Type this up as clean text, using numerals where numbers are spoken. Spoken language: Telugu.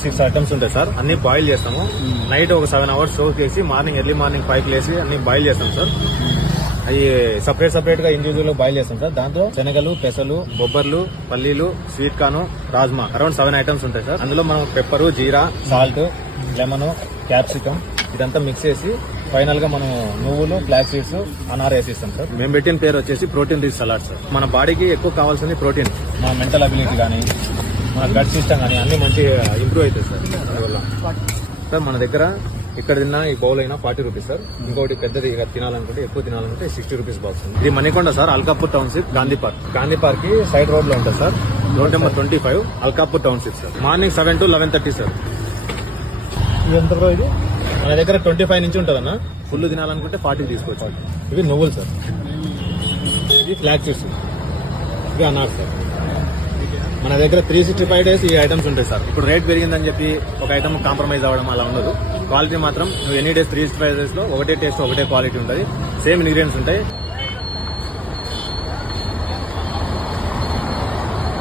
6 ఐటమ్స్ ఉంటాయి సార్. అన్ని బాయిల్ చేస్తాము. నైట్ ఒక 7 hours సోక్ చేసి ఎర్లీ మార్నింగ్ 5 లేసి అన్ని బాయిల్ చేస్తాం సార్. అవి సపరేట్ గా ఇండివిజువల్ గా బాయిల్ చేస్తాం సార్. దాంతో శనగలు, పెసలు, బొబ్బర్లు, పల్లీలు, sweet corn, rajma around 7 items ఉంటాయి సార్. అందులో మనం పెప్పరు, జీరా, సాల్ట్, లెమన్, క్యాప్సికమ్ ఇదంతా మిక్స్ చేసి ఫైనల్ గా మనం నువ్వులు, ఫ్లాక్ సీడ్స్, అనార్ వేసిస్తాం సార్. మేము పెట్టిన పేరు వచ్చేసి ప్రోటీన్ రిచ్ సలాడ్ సార్. మన బాడీకి ఎక్కువ కావాల్సింది ప్రోటీన్. మన మెంటల్ అబిలిటీ కానీ, మన గట్ సిస్టమ్ కానీ అన్ని మంచి ఇంప్రూవ్ అవుతాయి సార్. దానివల్ల సార్ మన దగ్గర ఇక్కడ తిన్నా ఈ బౌల్ అయినా 40 రూపీస్ సార్. ఇంకోటి పెద్దది తినాలనుకుంటే ఎక్కువ తినాలనుకుంటే 60 రూపీస్ బాక్స్. ఇది Manikonda sir, Alkapur township, Gandhi park కి సైడ్ రోడ్ లో ఉంటుంది sir. Road number 25, Alkapur township sir. Morning 7 to 11:30 sir. ఇది ఎంత బ్రో? ఇది మన దగ్గర 25 నుంచి ఉంటుంది అన్న. ఫుల్ తినాలనుకుంటే 40 తీసుకోవచ్చు. ఇవి నువ్వులు సార్, ఇది ఫ్లాక్ సీడ్స్, ఇవి అనార్ సార్. మన దగ్గర 365 days ఈ ఐటమ్స్ ఉంటాయి సార్. ఇప్పుడు రేట్ పెరిగిందని చెప్పి ఒక ఐటమ్ కాంప్రమైజ్ అవ్వడం అలా ఉండదు. క్వాలిటీ మాత్రం నువ్వు ఎనీ డేస్ 365 days లో ఒకటే టేస్ట్, ఒకటే క్వాలిటీ ఉంటుంది. సేమ్ ఇంగ్రీడియంట్స్ ఉంటాయి.